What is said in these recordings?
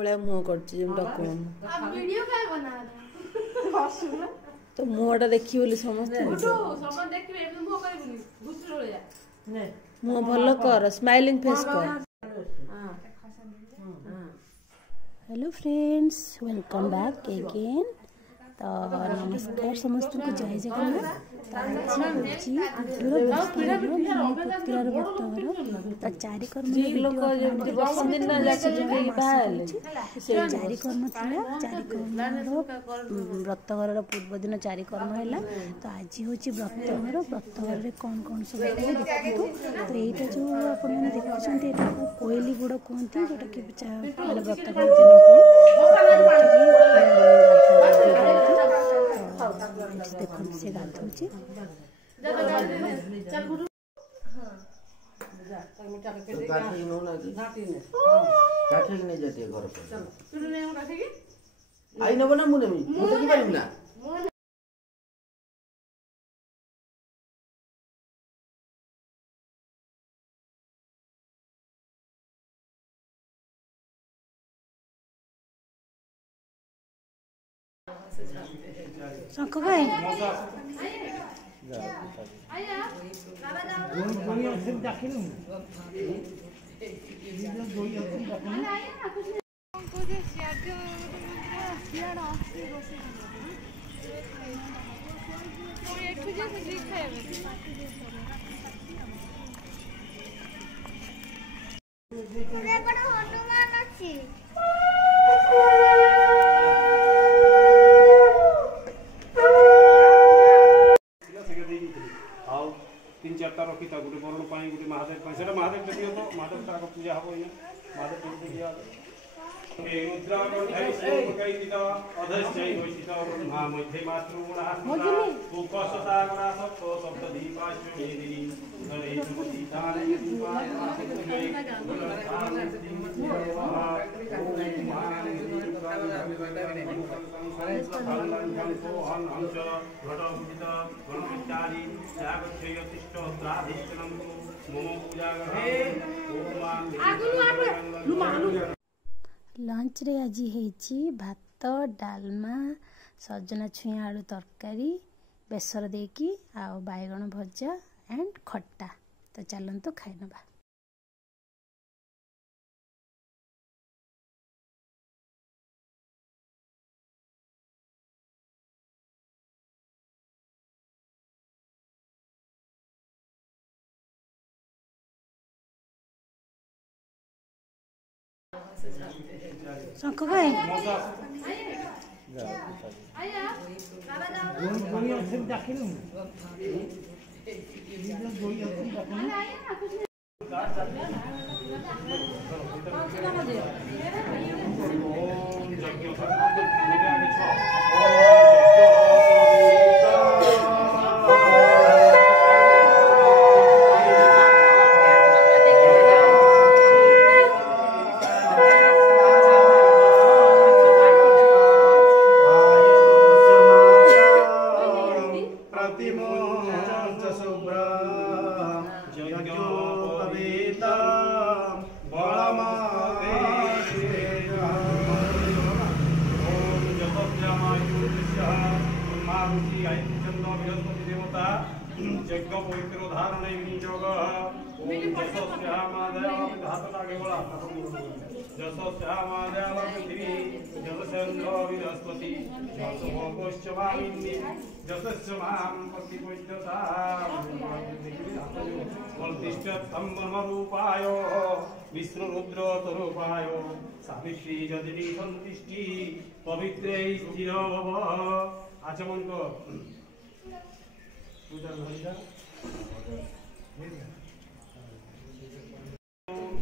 मुँह कर वीडियो का बना रहा तो मुहटा देखी बोली समझते मुँह भल कर स्माइलिंग फेस कर। Hello friends, welcome back again. तो नमस्कार समस्त को जय जगन्नाथ। चारिकर्म व्रतघर पूर्व दिन चारिकर्म है। तो आज हूँ व्रतघर। व्रतघर कौन कौन सब देखो। तो यहाँ जो आप देखते कोईली गुड़ कहते जोटा कि व्रतघर दिन देखो से गाधुचे आई नब ना मुझे ना शंख भाई रखी गोटे बरण गोटे महादेव से महादेव देखिए तो महादेव पूजा हम महादेव देखिए लंच रे आज है भात डालमा सजना छुई आलू तरकारी बेसर देकी आ बैगण भजा एंड खट्टा। तो चलते खाई नवा। शंख भाई विष्णुरुद्र स्वरूपाय सावित्री जदिनी संतिष्ठि पवित्रे स्थिर भव। आचमन को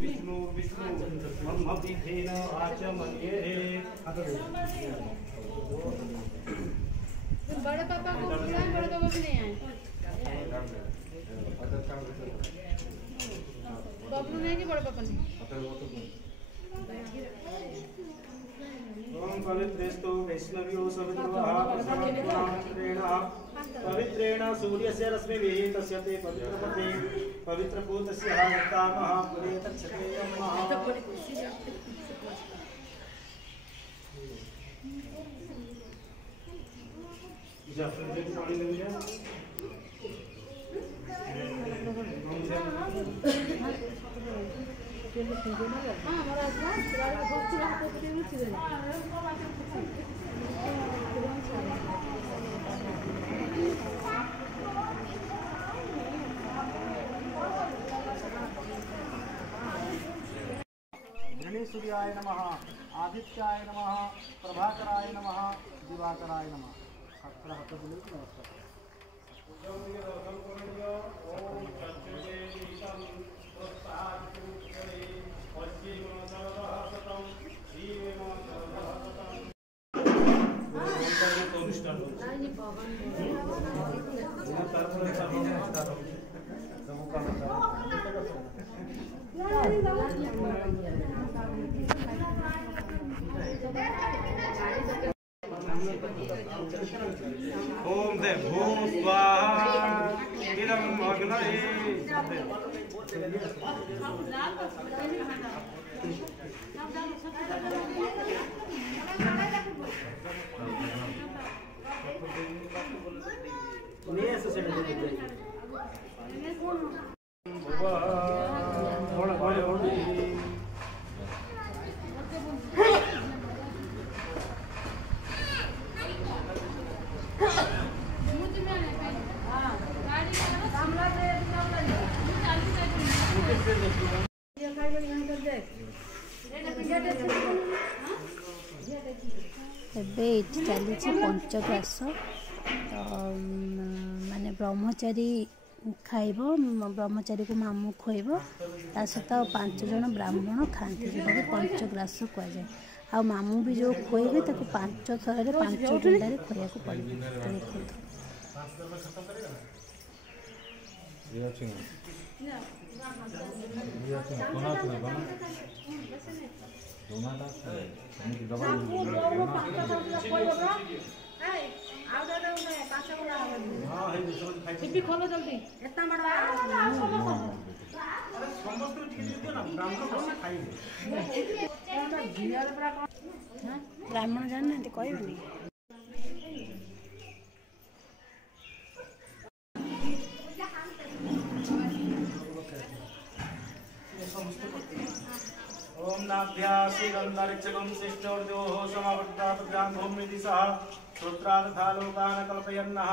विष्णु विष्णु ब्रह्मपीठेन आचमन्ये। बड़े पापा को बुलाएं, बड़े पापा भी नहीं आए। बबलू नहीं कि बड़े पापा नहीं। पवित्रेस्तु वैष्णव्यो पवित्रेण सूर्यस्य रश्मिभिः तस्यते पवित्रपते पवित्रभूतस्य हस्तामः पुरे तच्छते यमः। जा पानी दे जा सूर्याय नमः, आदित्याय नमः, प्रभाकराय नमः, दिवाकराय नमः। नमस्कार। ओम दे भूम स्वाहा इदं अग्नये एबे चली पंचग्रास माने ब्रह्मचारी खाइब ब्रह्मचारी को मामू खुएब ता सहित 5 जन ब्राह्मण खाती जो पंचग्रास कहुए आ मामू भी जो खुएबे 5 थर 5 डंडा खुआ पड़े। खोलो जल्दी ब्राह्मण जाना कहबनी ओम नाभ्यासी गंधर्चकम शिष्टोर्दोः समावर्ता प्रजां भूमि दिशा श्रोत्रार्थालोकान कल्पयन्नः।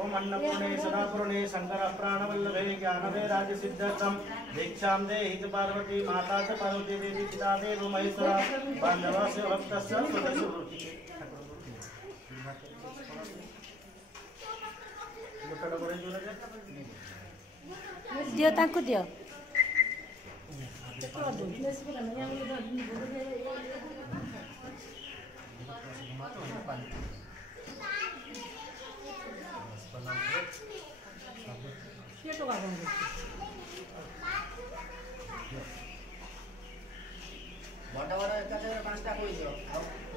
ओम अन्नपूर्णे सदापूर्णे शंकर प्राणवल्लभे ज्ञानवे राज्य सिद्धर्थम दीक्षां देहि च पार्वती माता च पार्वती देवी पिता देव महेश्वरा बांधवस्य भक्तस्य स्वतः दियो ताको दियो बड़ा बड़ा एक जगह 5टा कोई दियो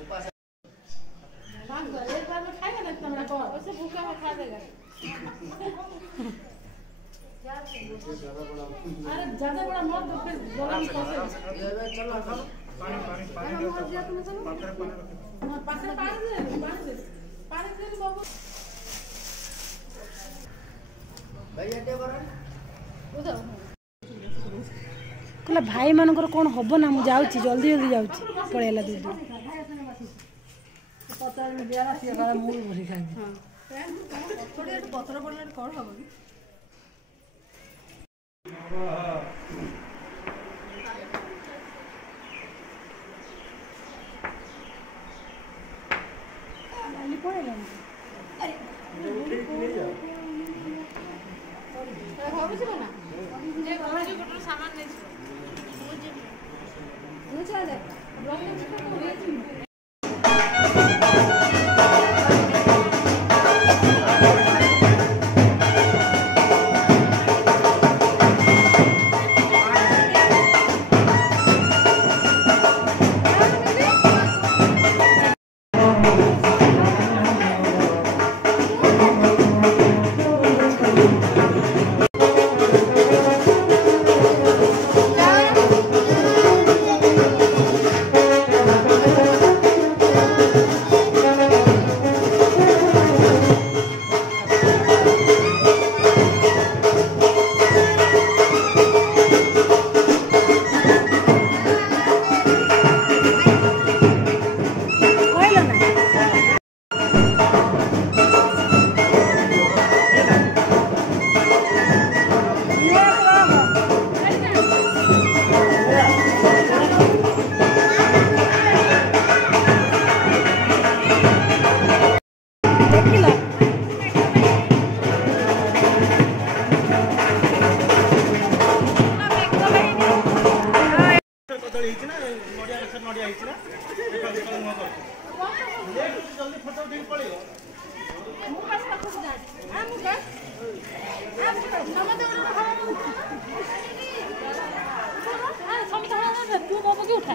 उपास एक बार में खाएगा ना इतना को वैसे भूखा में खा देगा। अरे ज्यादा बड़ा मत दो फिर गरम कर ये चलो पानी दे बाबू भाई एटे बरन उधर कहला भाई मानकर कौन हम ना मुझे जाऊँ जल्दी जल्दी जाऊँ पड़ेगा दीदी पत्र पड़े कौन हम पड़ेगा सामान नहीं जल्दी फोटो ठीक पड़ेगा तू बाबू की उठा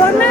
रोना